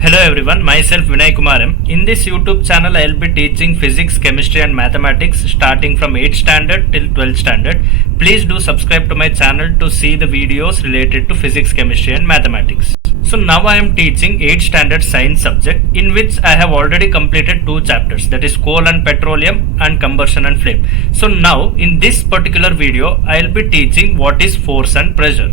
Hello everyone, myself Vinay Kumar M. In this YouTube channel, I will be teaching physics, chemistry and mathematics starting from 8th standard till 12th standard. Please do subscribe to my channel to see the videos related to physics, chemistry and mathematics. So now I am teaching 8th standard science subject, in which I have already completed 2 chapters, that is coal and petroleum and combustion and flame. So now in this particular video, I will be teaching what is force and pressure.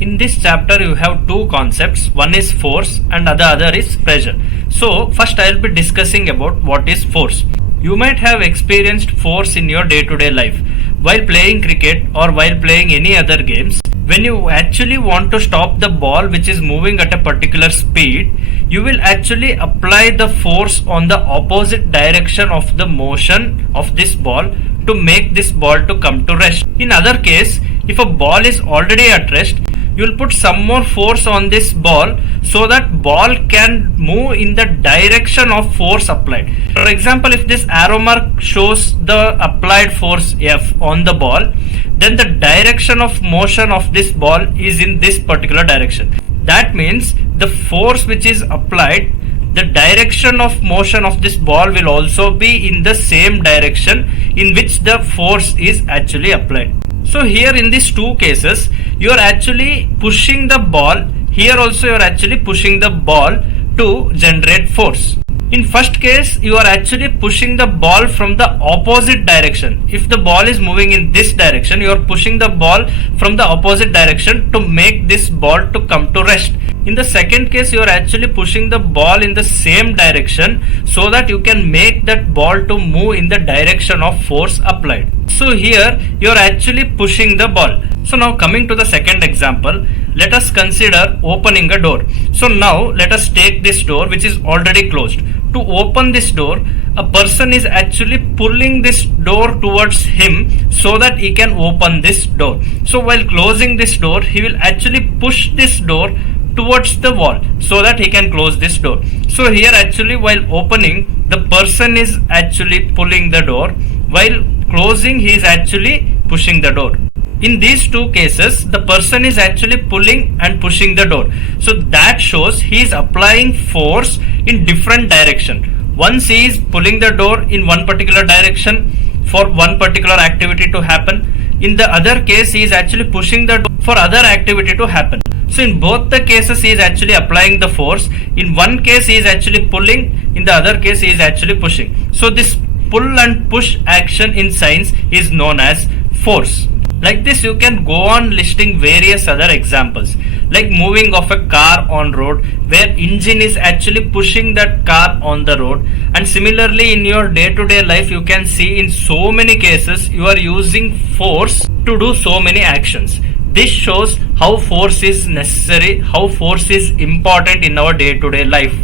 In this chapter you have 2 concepts, one is force and the other is pressure. So first I will be discussing about what is force. You might have experienced force in your day-to-day life. While playing cricket or while playing any other games, when you actually want to stop the ball which is moving at a particular speed, you will actually apply the force on the opposite direction of the motion of this ball to make this ball to come to rest. In other case, if a ball is already at rest, you will put some more force on this ball so that ball can move in the direction of force applied. For example, if this arrow mark shows the applied force F on the ball, then the direction of motion of this ball is in this particular direction. That means the force which is applied, the direction of motion of this ball will also be in the same direction in which the force is actually applied. So here in these 2 cases, you are actually pushing the ball. Here also you are actually pushing the ball to generate force. In first case, you are actually pushing the ball from the opposite direction. If the ball is moving in this direction, you are pushing the ball from the opposite direction to make this ball to come to rest. In the second case, you are actually pushing the ball in the same direction so that you can make that ball to move in the direction of force applied. So here you are actually pushing the ball. So now coming to the second example, let us consider opening a door. So now let us take this door which is already closed. To open this door, a person is actually pulling this door towards him so that he can open this door. So while closing this door, he will actually push this door towards the wall so that he can close this door. So here actually while opening, the person is actually pulling the door, while closing he is actually pushing the door. In these 2 cases, the person is actually pulling and pushing the door. So that shows he is applying force in different direction. Once he is pulling the door in one particular direction for one particular activity to happen. In the other case, he is actually pushing the door for other activity to happen. So in both the cases, he is actually applying the force. In one case, he is actually pulling. In the other case, he is actually pushing. So this pull and push action in science is known as force. Like this, you can go on listing various other examples, like moving of a car on road where engine is actually pushing that car on the road. And similarly, in your day-to-day life, you can see in so many cases you are using force to do so many actions. This shows how force is necessary, how force is important in our day-to-day life.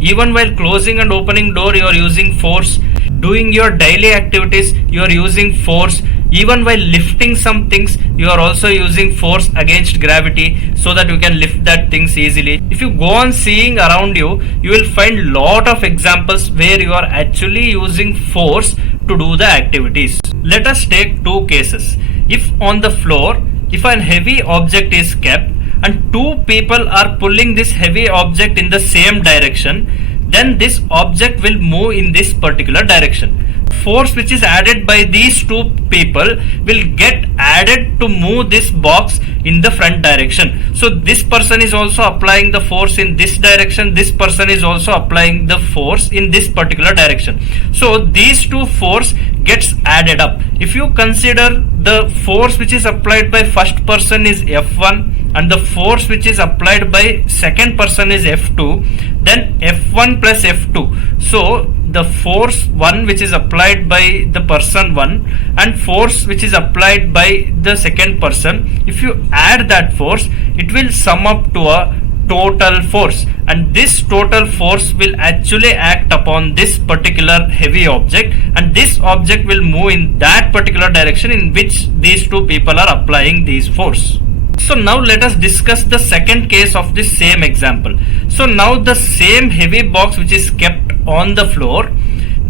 Even while closing and opening door, you are using force. Doing your daily activities, you are using force. Even while lifting some things, you are also using force against gravity so that you can lift that things easily. If you go on seeing around you, you will find lot of examples where you are actually using force to do the activities. Let us take 2 cases. If on the floor, if a heavy object is kept and 2 people are pulling this heavy object in the same direction, then this object will move in this particular direction. Force which is added by these 2 people will get added to move this box in the front direction. So this person is also applying the force in this direction. This person is also applying the force in this particular direction. So these 2 force gets added up. If you consider the force which is applied by first person is F1 and the force which is applied by second person is F2, then F1 plus F2. So the force 1 which is applied by the person 1 and force which is applied by the second person, if you add that force, it will sum up to a total force, and this total force will actually act upon this particular heavy object, and this object will move in that particular direction in which these 2 people are applying these force. So now let us discuss the second case of this same example. So now the same heavy box which is kept on the floor,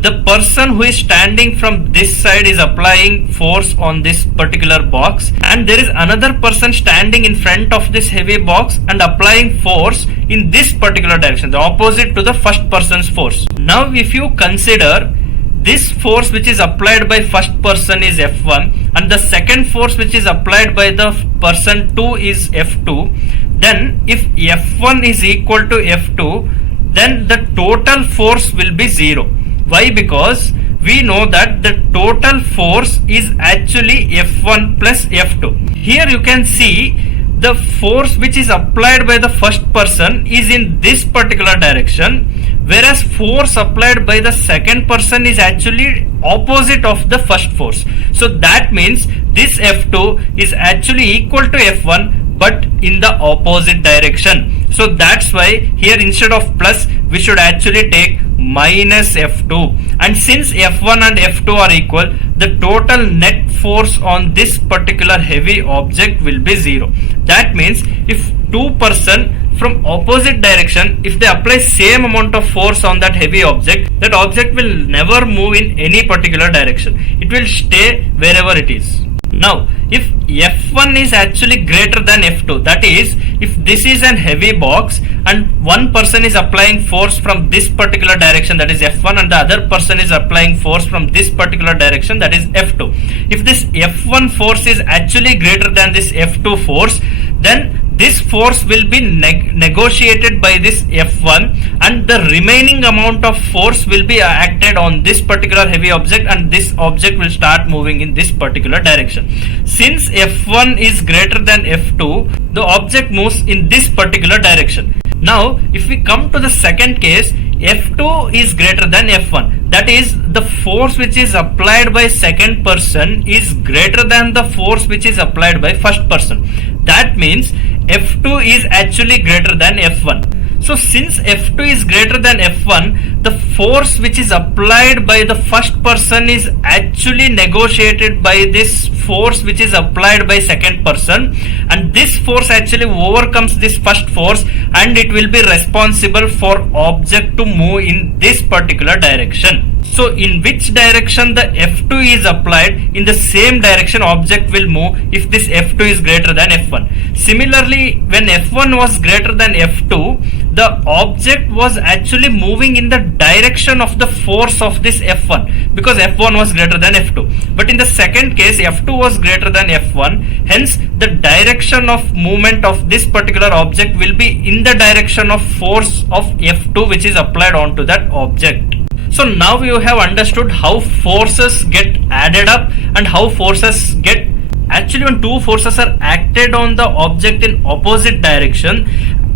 the person who is standing from this side is applying force on this particular box, and there is another person standing in front of this heavy box and applying force in this particular direction, the opposite to the first person's force. Now if you consider this force which is applied by first person is F1 and the second force which is applied by the person 2 is F2, then if F1 is equal to F2, then the total force will be 0. Why? Because we know that the total force is actually F1 plus F2. Here you can see the force which is applied by the first person is in this particular direction, whereas force applied by the second person is actually opposite of the first force. So that means this F2 is actually equal to F1 but in the opposite direction. So that's why here instead of plus we should actually take minus F2, and since F1 and F2 are equal, the total net force on this particular heavy object will be 0. That means if two person from opposite direction, if they apply same amount of force on that heavy object, that object will never move in any particular direction. It will stay wherever it is. Now if F1 is actually greater than F2, that is if this is an heavy box and one person is applying force from this particular direction, that is F1, and the other person is applying force from this particular direction, that is F2. If this F1 force is actually greater than this F2 force, then this force will be negotiated by this F1 and the remaining amount of force will be acted on this particular heavy object, and this object will start moving in this particular direction. Since F1 is greater than F2, the object moves in this particular direction. Now if we come to the second case, F2 is greater than F1, that is the force which is applied by second person is greater than the force which is applied by first person. That means F2 is actually greater than F1. So since F2 is greater than F1, the force which is applied by the first person is actually negotiated by this force which is applied by second person, and this force actually overcomes this first force and it will be responsible for object to move in this particular direction. So in which direction the F2 is applied, in the same direction object will move if this F2 is greater than F1. Similarly, when F1 was greater than F2, the object was actually moving in the direction of the force of this F1 because F1 was greater than F2. But in the second case, F2 was greater than F1, hence the direction of movement of this particular object will be in the direction of force of F2 which is applied onto that object. So now you have understood how forces get added up and how forces get, actually when two forces are acted on the object in opposite direction,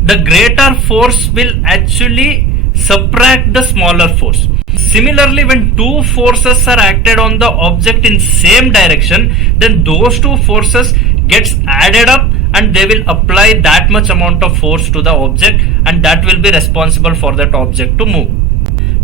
the greater force will actually subtract the smaller force. Similarly, when two forces are acted on the object in same direction, then those two forces gets added up and they will apply that much amount of force to the object, and that will be responsible for that object to move.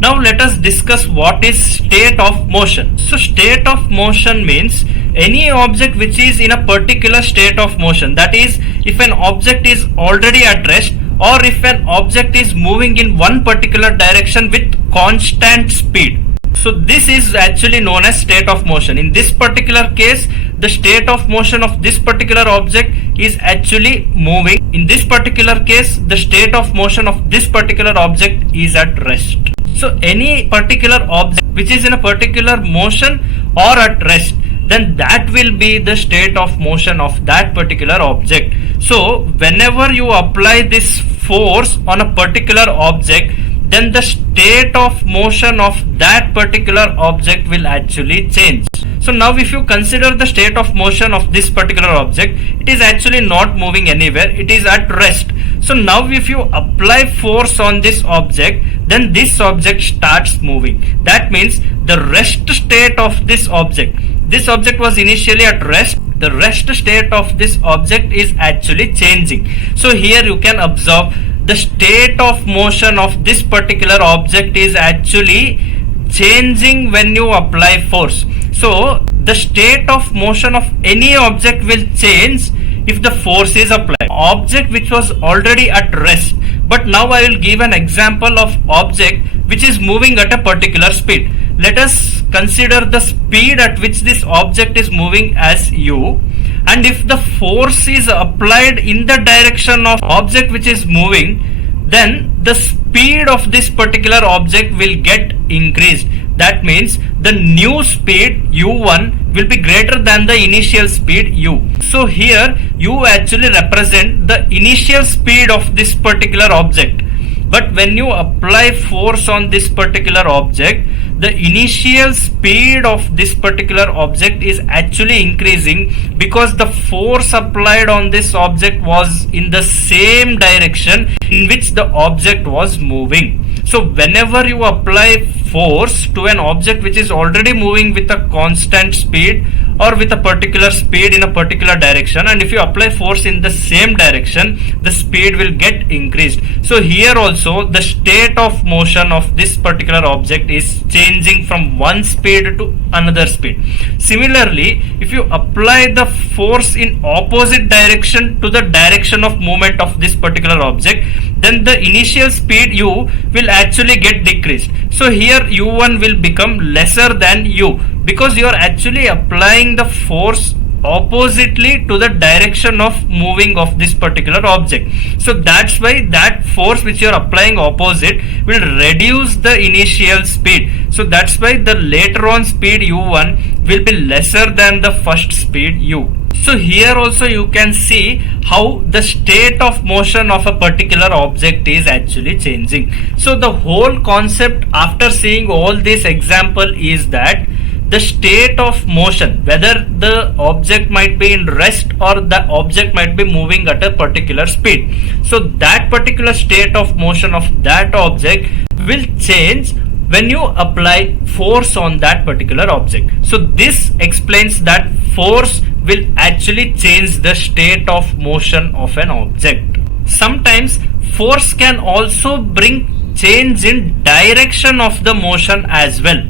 Now let us discuss what is state of motion. So state of motion means any object which is in a particular state of motion, that is if an object is already at rest or if an object is moving in one particular direction with constant speed. So this is actually known as state of motion. In this particular case, the state of motion of this particular object is actually moving. In this particular case, the state of motion of this particular object is at rest. So any particular object which is in a particular motion or at rest, then that will be the state of motion of that particular object. So whenever you apply this force on a particular object, then the state of motion of that particular object will actually change. So now if you consider the state of motion of this particular object, it is actually not moving anywhere, it is at rest. So now if you apply force on this object, then this object starts moving. That means the rest state of this object was initially at rest, the rest state of this object is actually changing. So here you can observe the state of motion of this particular object is actually changing when you apply force. So the state of motion of any object will change if the force is applied. Object which was already at rest, but now I will give an example of object which is moving at a particular speed. Let us consider the speed at which this object is moving as u, and if the force is applied in the direction of object which is moving, then the speed of this particular object will get increased. That means the new speed u1 will be greater than the initial speed u. So here u actually represent the initial speed of this particular object. But when you apply force on this particular object, the initial speed of this particular object is actually increasing because the force applied on this object was in the same direction in which the object was moving. So whenever you apply force to an object which is already moving with a constant speed or with a particular speed in a particular direction, and if you apply force in the same direction, the speed will get increased. So here also the state of motion of this particular object is changing from one speed to another speed. Similarly, if you apply the force in opposite direction to the direction of movement of this particular object, then the initial speed u will actually get decreased. So here u1 will become lesser than u, because you are actually applying the force oppositely to the direction of moving of this particular object. So that's why that force which you are applying opposite will reduce the initial speed. So that's why the later on speed u1 will be lesser than the first speed u. So here also you can see how the state of motion of a particular object is actually changing. So the whole concept after seeing all this example is that the state of motion, whether the object might be in rest or the object might be moving at a particular speed, so that particular state of motion of that object will change when you apply force on that particular object. So this explains that force will actually change the state of motion of an object. Sometimes force can also bring change in direction of the motion as well,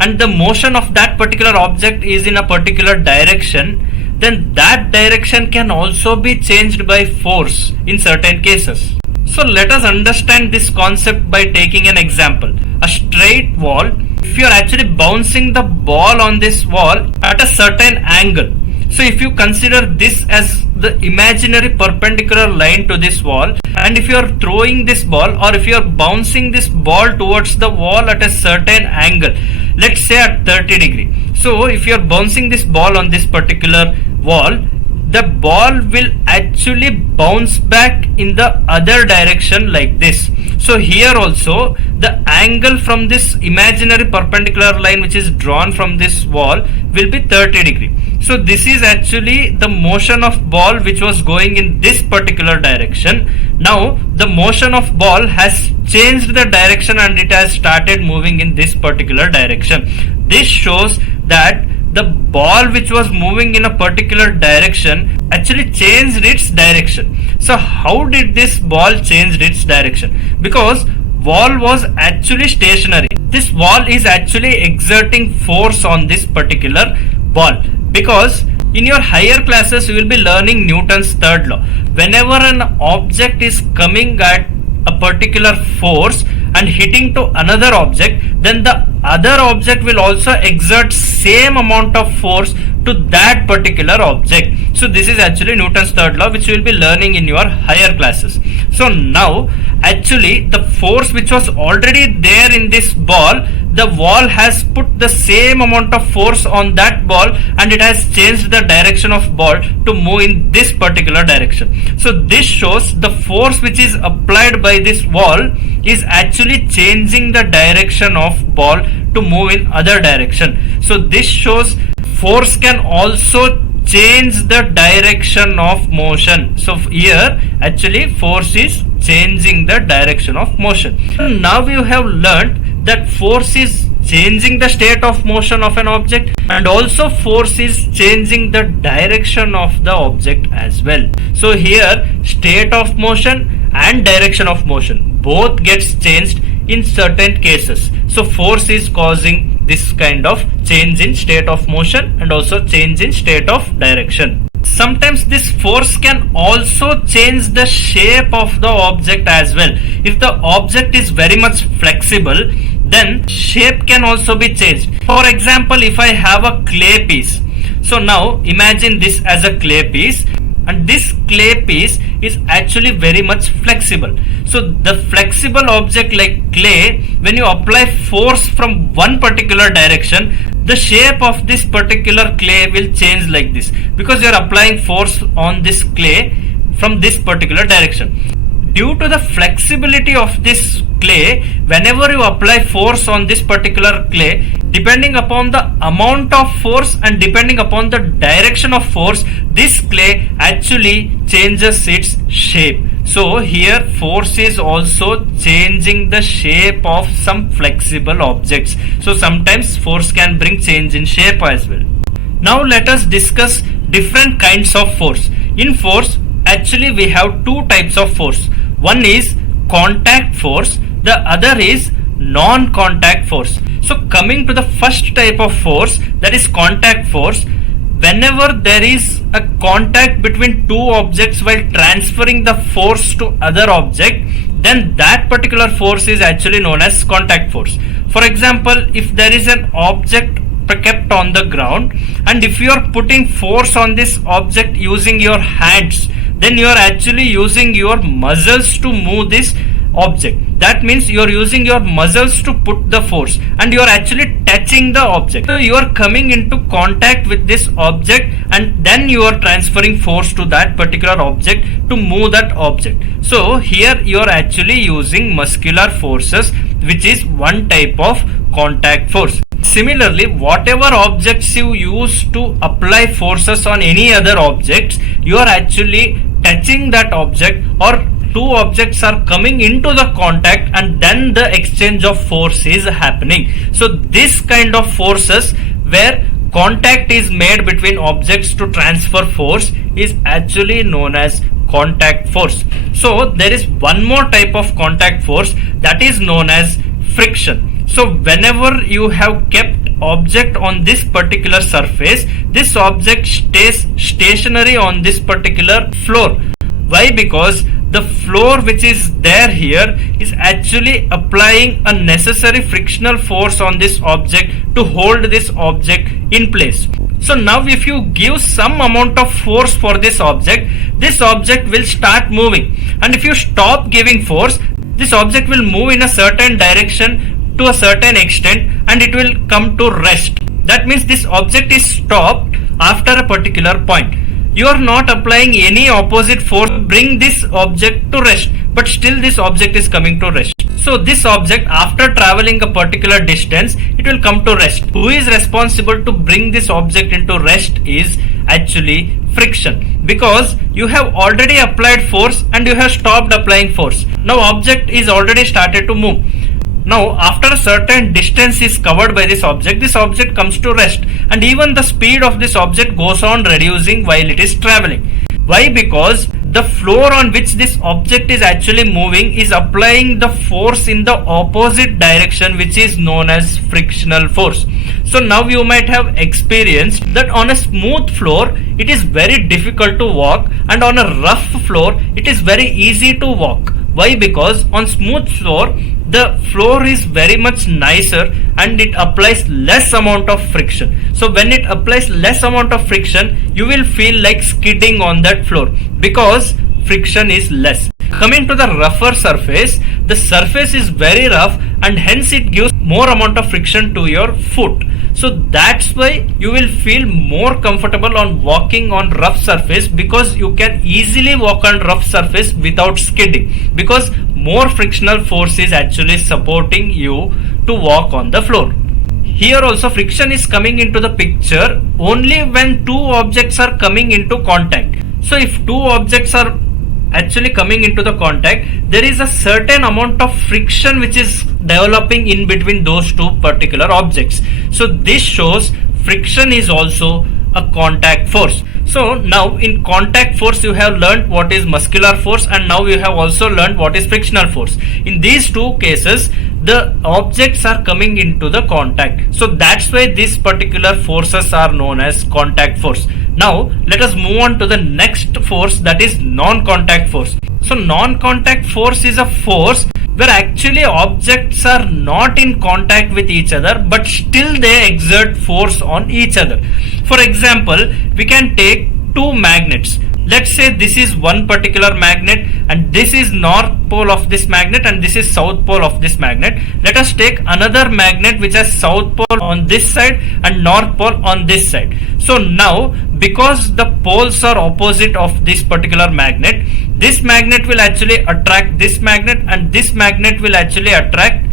and the motion of that particular object is in a particular direction, then that direction can also be changed by force in certain cases. So let us understand this concept by taking an example. A straight wall, if you are actually bouncing the ball on this wall at a certain angle, so if you consider this as the imaginary perpendicular line to this wall, and if you are throwing this ball or if you are bouncing this ball towards the wall at a certain angle, let's say at 30 degree. So if you are bouncing this ball on this particular wall, the ball will actually bounce back in the other direction like this. So here also the angle from this imaginary perpendicular line which is drawn from this wall will be 30 degree. So this is actually the motion of ball which was going in this particular direction. Now the motion of ball has changed the direction and it has started moving in this particular direction. This shows that the ball which was moving in a particular direction actually changed its direction. So how did this ball change its direction? Because wall was actually stationary. This wall is actually exerting force on this particular ball, because in your higher classes you will be learning Newton's third law. Whenever an object is coming at a particular force and hitting to another object, then the other object will also exert same amount of force to that particular object. So this is actually Newton's third law, which you will be learning in your higher classes. So now actually the force which was already there in this ball, the wall has put the same amount of force on that ball and it has changed the direction of ball to move in this particular direction. So this shows the force which is applied by this wall is actually changing the direction of ball to move in other direction. So this shows force can also change the direction of motion. So here actually force is changing the direction of motion. Now you have learned that force is changing the state of motion of an object, and also force is changing the direction of the object as well. So here state of motion and direction of motion both gets changed in certain cases. So force is causing this kind of change in state of motion and also change in state of direction. sometimes this force can also change the shape of the object as well. If the object is very much flexible, then shape can also be changed. For example, if I have a clay piece, so now imagine this as a clay piece, and this clay piece is actually very much flexible. So the flexible object like clay, when you apply force from one particular direction, the shape of this particular clay will change like this, because you are applying force on this clay from this particular direction. Due to the flexibility of this clay, whenever you apply force on this particular clay, depending upon the amount of force and depending upon the direction of force, this clay actually changes its shape. So here force is also changing the shape of some flexible objects. So sometimes force can bring change in shape as well. Now let us discuss different kinds of force. In force, actually we have two types of force. One is contact force, the other is non-contact force. So coming to the first type of force, that is contact force, whenever there is a contact between two objects while transferring the force to other object, then that particular force is actually known as contact force. For example, if there is an object kept on the ground, and if you are putting force on this object using your hands, then you are actually using your muscles to move this object. That means you are using your muscles to put the force, and you are actually touching the object. So you are coming into contact with this object, and then you are transferring force to that particular object to move that object. So here you are actually using muscular forces, which is one type of contact force. Similarly, whatever objects you use to apply forces on any other objects, you are actually touching that object, or two objects are coming into the contact and then the exchange of force is happening. So this kind of forces where contact is made between objects to transfer force is actually known as contact force. So there is one more type of contact force, that is known as friction. So whenever you have kept object on this particular surface, this object stays stationary on this particular floor. Why? Because the floor which is there here is actually applying a necessary frictional force on this object to hold this object in place. So now if you give some amount of force for this object will start moving, and if you stop giving force, this object will move in a certain direction to a certain extent and it will come to rest. That means this object is stopped after a particular point. You are not applying any opposite force to bring this object to rest, but still this object is coming to rest. So this object, after traveling a particular distance, it will come to rest. Who is responsible to bring this object into rest is actually friction, because you have already applied force and you have stopped applying force. Now object is already started to move. Now after a certain distance is covered by this object comes to rest, and even the speed of this object goes on reducing while it is traveling. Why? Because the floor on which this object is actually moving is applying the force in the opposite direction, which is known as frictional force. So now you might have experienced that on a smooth floor it is very difficult to walk, and on a rough floor it is very easy to walk. Why? Because on smooth floor the floor is very much nicer and it applies less amount of friction. So when it applies less amount of friction, you will feel like skidding on that floor because friction is less. Coming to the rougher surface, the surface is very rough and hence it gives more amount of friction to your foot. So that's why you will feel more comfortable on walking on rough surface, because you can easily walk on rough surface without skidding, because more frictional force is actually supporting you to walk on the floor. Here also friction is coming into the picture only when two objects are coming into contact. So if two objects are actually coming into the contact, there is a certain amount of friction which is developing in between those two particular objects. So this shows friction is also a contact force. So now in contact force you have learned what is muscular force, and now you have also learned what is frictional force. In these two cases the objects are coming into the contact, so that's why these particular forces are known as contact force. Now let us move on to the next force, that is non-contact force. So non-contact force is a force where actually objects are not in contact with each other but still they exert force on each other. For example, we can take two magnets. Let's say this is one particular magnet and this is north pole of this magnet and this is south pole of this magnet. Let us take another magnet which has south pole on this side and north pole on this side. So now because the poles are opposite of this particular magnet, this magnet will actually attract this magnet and this magnet will actually attract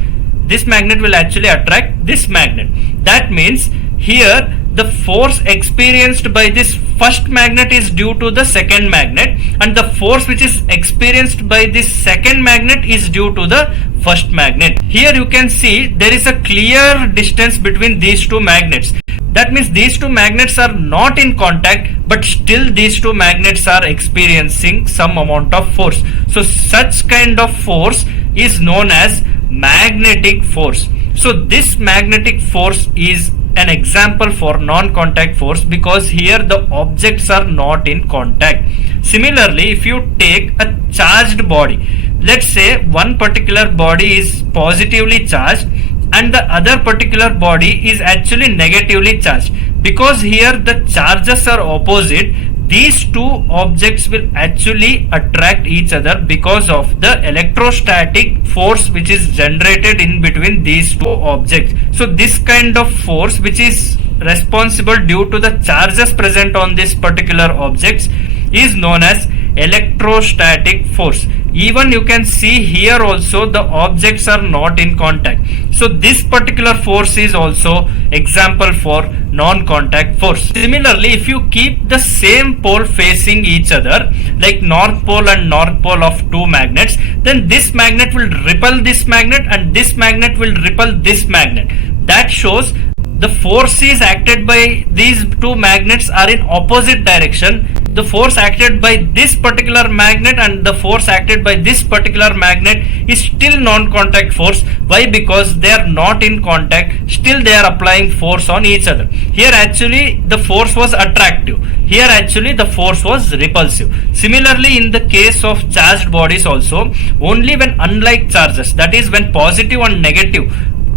this magnet. That means here the force experienced by this first magnet is due to the second magnet and the force which is experienced by this second magnet is due to the first magnet. Here you can see there is a clear distance between these two magnets. That means these two magnets are not in contact but still these two magnets are experiencing some amount of force. So such kind of force is known as magnetic force. So this magnetic force is an example for non-contact force because here the objects are not in contact. Similarly, if you take a charged body, let's say one particular body is positively charged and the other particular body is actually negatively charged. Because here the charges are opposite, these two objects will actually attract each other because of the electrostatic force which is generated in between these two objects. So this kind of force which is responsible due to the charges present on this particular objects is known as electrostatic force. Even you can see here also the objects are not in contact. So this particular force is also example for non-contact force. Similarly, if you keep the same pole facing each other, like north pole and north pole of two magnets, then this magnet will repel this magnet and this magnet will repel this magnet. That shows the forces acted by these two magnets are in opposite direction. The force acted by this particular magnet and the force acted by this particular magnet is still non-contact force. Why? Because they are not in contact, still they are applying force on each other. Here actually the force was attractive, here actually the force was repulsive. Similarly, in the case of charged bodies also, only when unlike charges, that is when positive and negative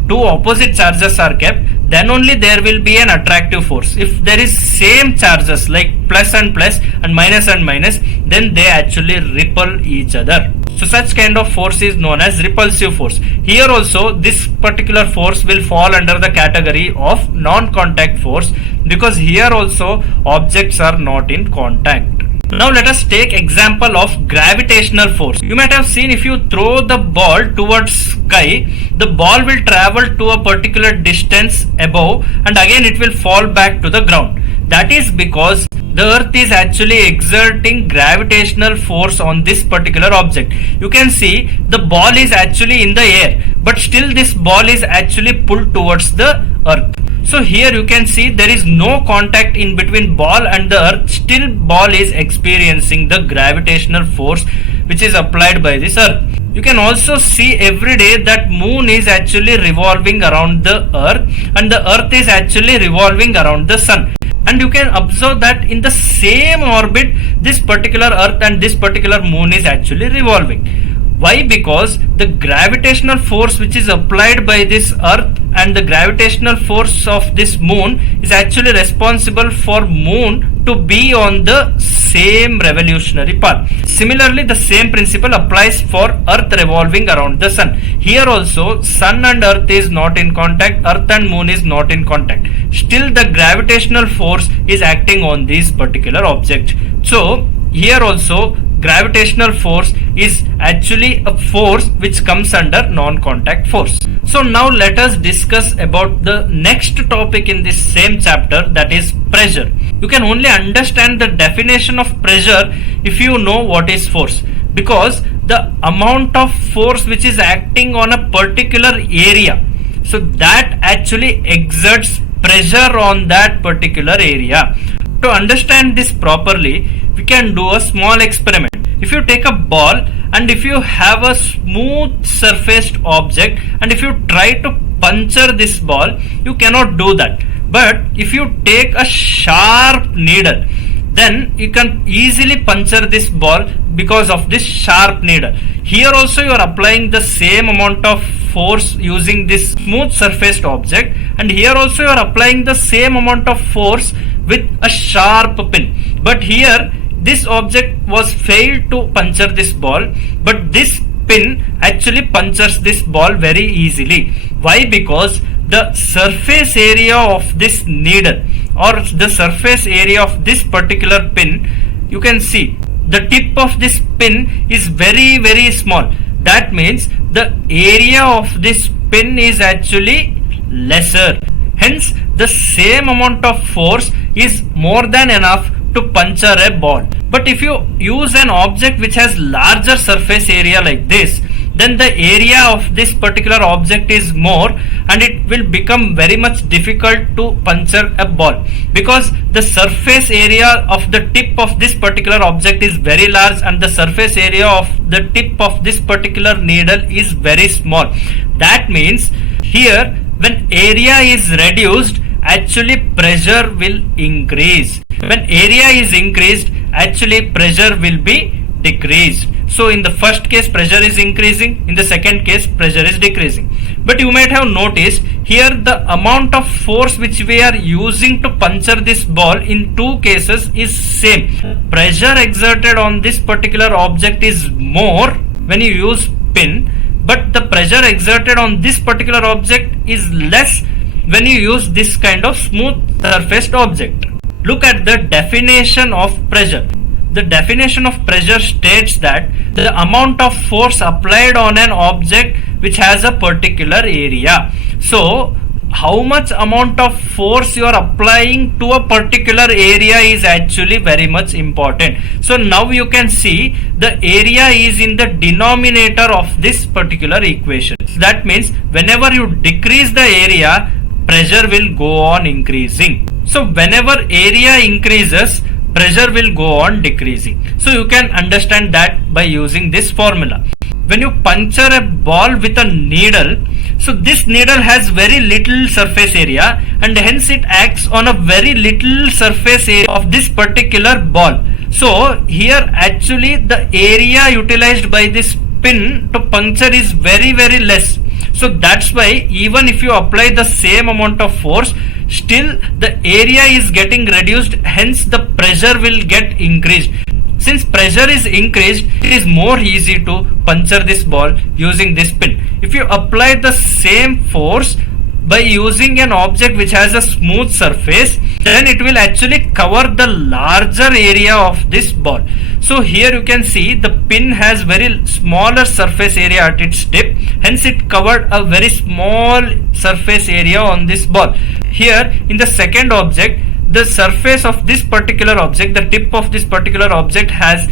two opposite charges are kept, then only there will be an attractive force. If there is same charges like plus and minus, then they actually repel each other. So such kind of force is known as repulsive force. Here also this particular force will fall under the category of non-contact force because here also objects are not in contact. Now let us take example of gravitational force. You might have seen if you throw the ball towards sky, the ball will travel to a particular distance above and again it will fall back to the ground. That is because the earth is actually exerting gravitational force on this particular object. You can see the ball is actually in the air, but still this ball is actually pulled towards the earth. So here you can see there is no contact in between ball and the earth, still ball is experiencing the gravitational force which is applied by this earth. You can also see every day that moon is actually revolving around the earth and the earth is actually revolving around the sun. And you can observe that in the same orbit this particular earth and this particular moon is actually revolving. Why? Because the gravitational force which is applied by this earth and the gravitational force of this moon is actually responsible for moon to be on the same revolutionary path. Similarly, the same principle applies for earth revolving around the sun. Here also sun and earth is not in contact, earth and moon is not in contact. Still the gravitational force is acting on these particular objects. So here also gravitational force is actually a force which comes under non-contact force. So now let us discuss about the next topic in this same chapter, that is pressure. You can only understand the definition of pressure if you know what is force, because the amount of force which is acting on a particular area, so that actually exerts pressure on that particular area. To understand this properly, we can do a small experiment. If you take a ball and if you have a smooth surfaced object and if you try to puncture this ball, you cannot do that. But if you take a sharp needle, then you can easily puncture this ball because of this sharp needle. Here also you are applying the same amount of force using this smooth surfaced object, and here also you are applying the same amount of force with a sharp pin. But here this object was failed to puncture this ball, but this pin actually punctures this ball very easily. Why? Because the surface area of this needle or the surface area of this particular pin, you can see the tip of this pin is very small. That means the area of this pin is actually lesser. Hence the same amount of force is more than enough to puncture a ball. But if you use an object which has larger surface area like this, then the area of this particular object is more, and it will become very much difficult to puncture a ball, because the surface area of the tip of this particular object is very large and the surface area of the tip of this particular needle is very small. That means here when area is reduced, actually pressure will increase. When area is increased, actually pressure will be decreased. So in the first case pressure is increasing, in the second case pressure is decreasing. But you might have noticed here the amount of force which we are using to puncture this ball in two cases is same. Pressure exerted on this particular object is more when you use pin, but the pressure exerted on this particular object is less when you use this kind of smooth surfaced object. Look at the definition of pressure. The definition of pressure states that the amount of force applied on an object which has a particular area. So how much amount of force you are applying to a particular area is actually very much important. So now you can see the area is in the denominator of this particular equation. That means whenever you decrease the area, pressure will go on increasing. So whenever area increases, pressure will go on decreasing. So you can understand that by using this formula. When you puncture a ball with a needle, so this needle has very little surface area, and hence it acts on a very little surface area of this particular ball. So here actually the area utilized by this pin to puncture is very less. So that's why even if you apply the same amount of force, still the area is getting reduced, hence the pressure will get increased. Since pressure is increased, it is more easy to puncture this ball using this pin. If you apply the same force by using an object which has a smooth surface, then it will actually cover the larger area of this ball. So here you can see the pin has very smaller surface area at its tip, hence it covered a very small surface area on this ball. Here in the second object, the surface of this particular object, the tip of this particular object has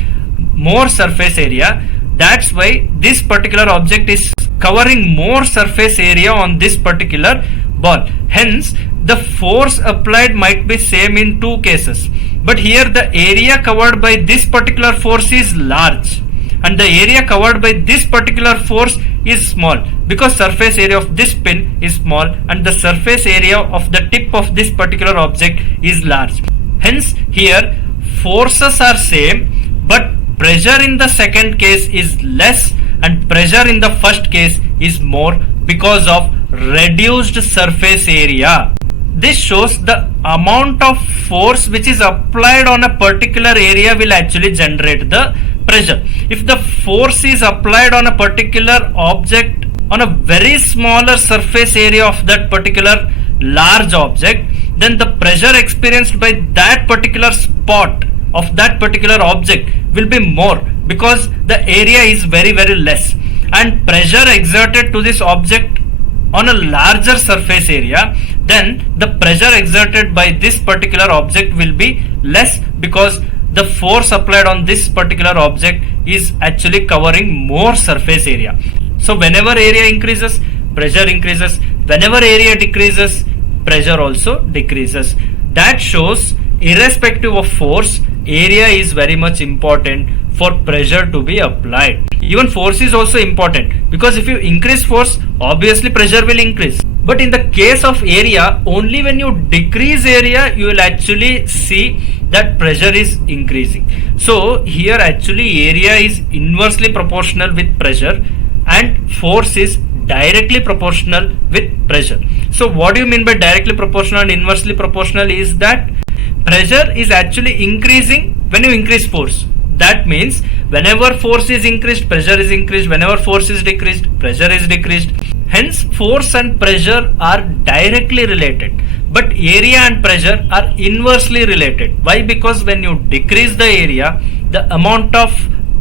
more surface area. That's why this particular object is covering more surface area on this particular ball. Hence the force applied might be same in two cases, but here the area covered by this particular force is large and the area covered by this particular force is small, because surface area of this pin is small and the surface area of the tip of this particular object is large. Hence here forces are same, but pressure in the second case is less and pressure in the first case is more because of reduced surface area. This shows the amount of force which is applied on a particular area will actually generate the pressure. If the force is applied on a particular object on a very smaller surface area of that particular large object, then the pressure experienced by that particular spot of that particular object will be more, because the area is very less, and pressure exerted to this object on a larger surface area, then the pressure exerted by this particular object will be less, because the force applied on this particular object is actually covering more surface area. So whenever area increases, pressure increases. Whenever area decreases, pressure also decreases. That shows irrespective of force, area is very much important for pressure to be applied. Even force is also important, because if you increase force, obviously pressure will increase. But in the case of area, only when you decrease area, you will actually see that pressure is increasing. So here actually area is inversely proportional with pressure and force is directly proportional with pressure. So what do you mean by directly proportional and inversely proportional is that pressure is actually increasing when you increase force. That means whenever force is increased, pressure is increased. Whenever force is decreased, pressure is decreased. Hence, force and pressure are directly related, but area and pressure are inversely related. Why? Because when you decrease the area, the amount of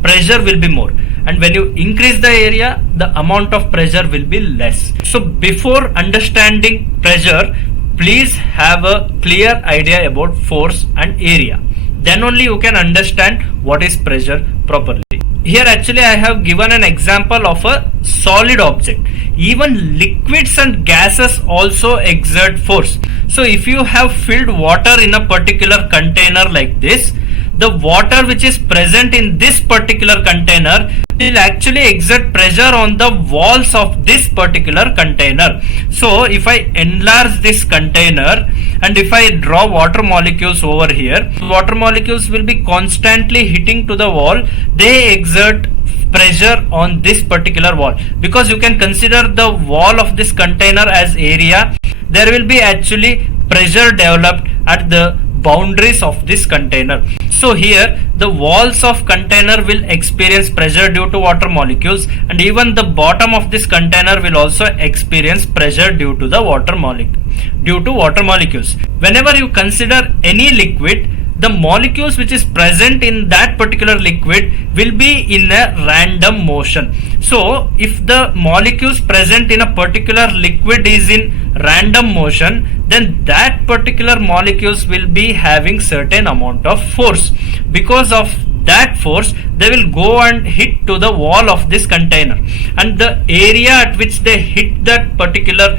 pressure will be more, and when you increase the area, the amount of pressure will be less. So before understanding pressure, please have a clear idea about force and area. Then only you can understand what is pressure properly. Here actually I have given an example of a solid object. Even liquids and gases also exert force. So if you have filled water in a particular container like this, the water which is present in this particular container will actually exert pressure on the walls of this particular container. So if I enlarge this container and if I draw water molecules over here, water molecules will be constantly hitting to the wall. They exert pressure on this particular wall, because you can consider the wall of this container as area. There will be actually pressure developed at the boundaries of this container. So here the walls of container will experience pressure due to water molecules, and even the bottom of this container will also experience pressure due to the water molecules. Whenever you consider any liquid, the molecules which is present in that particular liquid will be in a random motion. So if the molecules present in a particular liquid is in random motion, then that particular molecules will be having certain amount of force. Because of that force, they will go and hit to the wall of this container, and the area at which they hit that particular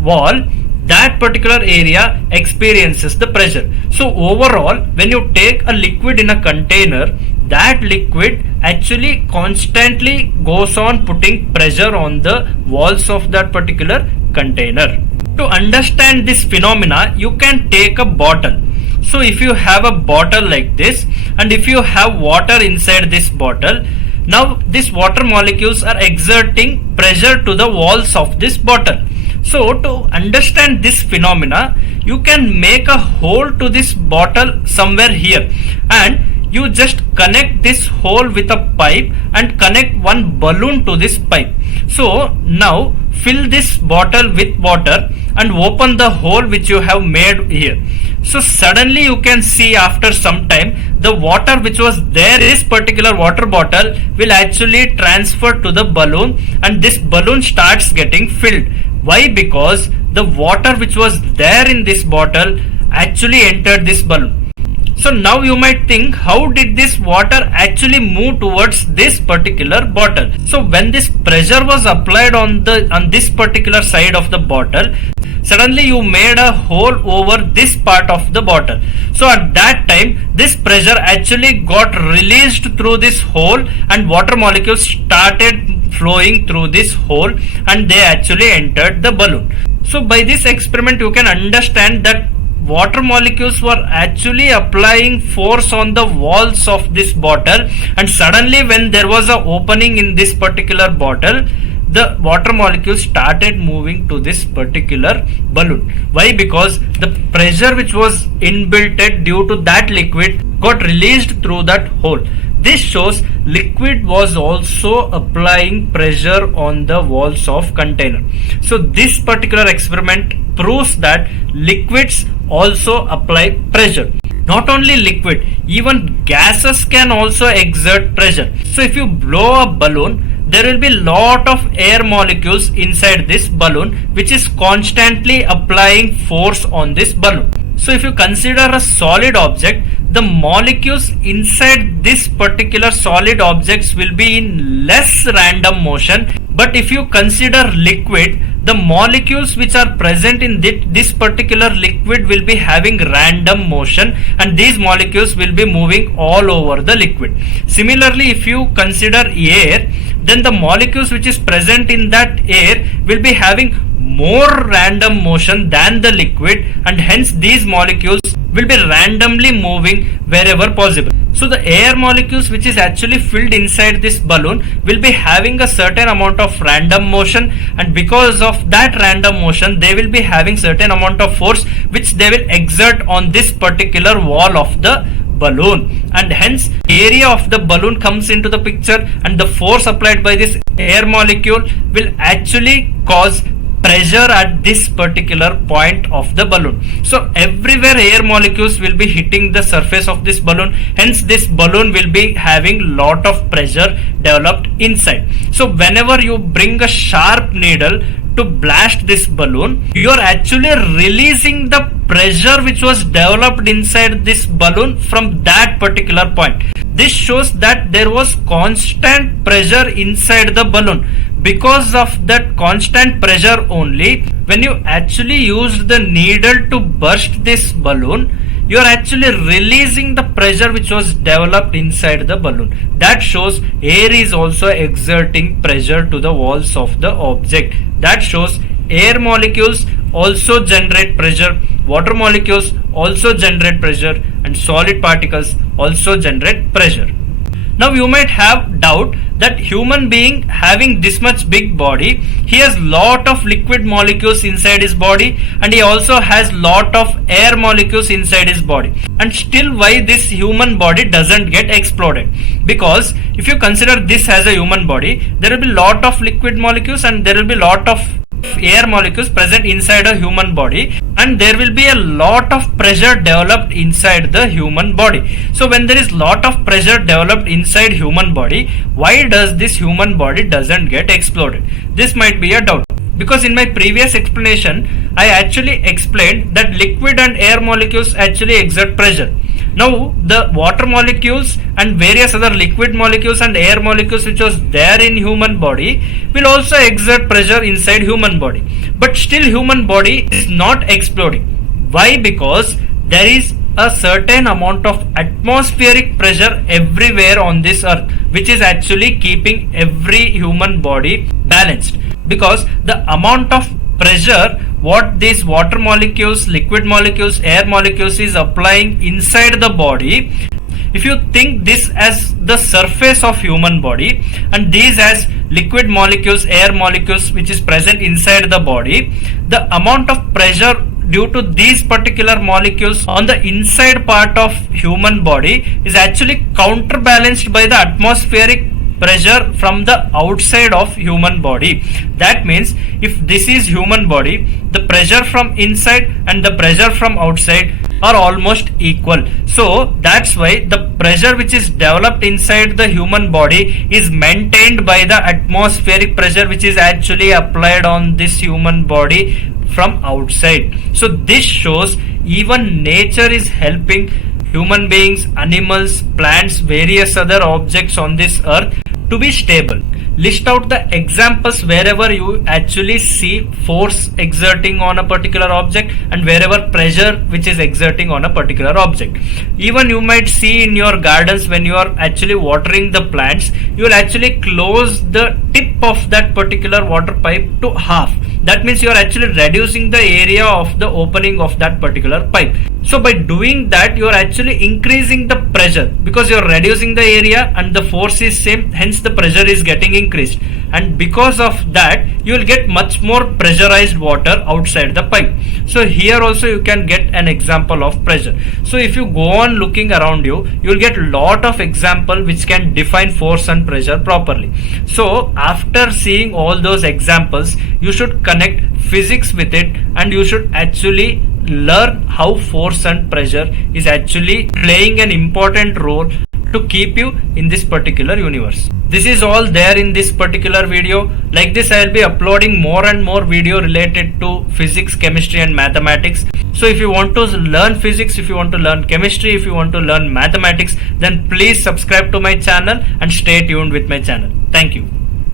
wall, that particular area experiences the pressure. So overall, when you take a liquid in a container, that liquid actually constantly goes on putting pressure on the walls of that particular container. To understand this phenomena, you can take a bottle. So if you have a bottle like this, and if you have water inside this bottle, now these water molecules are exerting pressure to the walls of this bottle. So to understand this phenomena, you can make a hole to this bottle somewhere here, and you just connect this hole with a pipe and connect one balloon to this pipe. So now fill this bottle with water and open the hole which you have made here. So suddenly you can see after some time the water which was there in this particular water bottle will actually transfer to the balloon, and this balloon starts getting filled. Why? Because the water which was there in this bottle actually entered this balloon. So now you might think, how did this water actually move towards this particular bottle? So when this pressure was applied on this particular side of the bottle, suddenly you made a hole over this part of the bottle. So at that time, this pressure actually got released through this hole, and water molecules started flowing through this hole, and they actually entered the balloon. So by this experiment, you can understand that water molecules were actually applying force on the walls of this bottle, and suddenly when there was an opening in this particular bottle, the water molecules started moving to this particular balloon. Why? Because the pressure which was inbuilt due to that liquid got released through that hole. This shows liquid was also applying pressure on the walls of container. So this particular experiment proves that liquids also apply pressure. Not only liquid, even gases can also exert pressure. So if you blow a balloon, there will be lot of air molecules inside this balloon which is constantly applying force on this balloon. So if you consider a solid object, the molecules inside this particular solid objects will be in less random motion. But if you consider liquid, the molecules which are present in this particular liquid will be having random motion, and these molecules will be moving all over the liquid. Similarly, if you consider air, then the molecules which is present in that air will be having more random motion than the liquid, and hence these molecules will be randomly moving wherever possible. So the air molecules which is actually filled inside this balloon will be having a certain amount of random motion, and because of that random motion they will be having certain amount of force which they will exert on this particular wall of the balloon, and hence area of the balloon comes into the picture, and the force applied by this air molecule will actually cause pressure at this particular point of the balloon. So everywhere air molecules will be hitting the surface of this balloon, hence this balloon will be having lot of pressure developed inside. So whenever you bring a sharp needle to blast this balloon, you are actually releasing the pressure which was developed inside this balloon from that particular point. This shows that there was constant pressure inside the balloon. Because of that constant pressure only, when you actually used the needle to burst this balloon, you are actually releasing the pressure which was developed inside the balloon. That shows air is also exerting pressure to the walls of the object. That shows air molecules also generate pressure, water molecules also generate pressure, and solid particles also generate pressure. Now you might have doubt that human being having this much big body, he has lot of liquid molecules inside his body, and he also has lot of air molecules inside his body, and still why this human body doesn't get exploded? Because if you consider this as a human body, there will be lot of liquid molecules and there will be lot of air molecules present inside a human body, and there will be a lot of pressure developed inside the human body. So when there is lot of pressure developed inside human body, why does this human body doesn't get exploded? This might be a doubt, because in my previous explanation I actually explained that liquid and air molecules actually exert pressure. Now the water molecules and various other liquid molecules and air molecules which was there in human body will also exert pressure inside human body, but still human body is not exploding. Why? Because there is a certain amount of atmospheric pressure everywhere on this earth which is actually keeping every human body balanced. Because the amount of pressure what these water molecules, liquid molecules, air molecules is applying inside the body, if you think this as the surface of human body and these as liquid molecules, air molecules which is present inside the body, the amount of pressure due to these particular molecules on the inside part of human body is actually counterbalanced by the atmospheric pressure from the outside of human body. That means if this is human body, the pressure from inside and the pressure from outside are almost equal. So that's why the pressure which is developed inside the human body is maintained by the atmospheric pressure which is actually applied on this human body from outside. So this shows even nature is helping human beings, animals, plants, various other objects on this earth to be stable. List out the examples wherever you actually see force exerting on a particular object and wherever pressure which is exerting on a particular object. Even you might see in your gardens when you are actually watering the plants, you will actually close the tip of that particular water pipe to half. That means you are actually reducing the area of the opening of that particular pipe. So by doing that you are actually increasing the pressure because you are reducing the area and the force is same, hence the pressure is getting increased, and because of that you will get much more pressurized water outside the pipe. So here also you can get an example of pressure. So if you go on looking around you, you will get lot of example which can define force and pressure properly. So after seeing all those examples, you should connect physics with it and you should actually learn how force and pressure is actually playing an important role to keep you in this particular universe. This is all there in this particular video. Like this I will be uploading more and more video related to physics, chemistry and mathematics. So if you want to learn physics, if you want to learn chemistry, if you want to learn mathematics, then please subscribe to my channel and stay tuned with my channel. Thank you.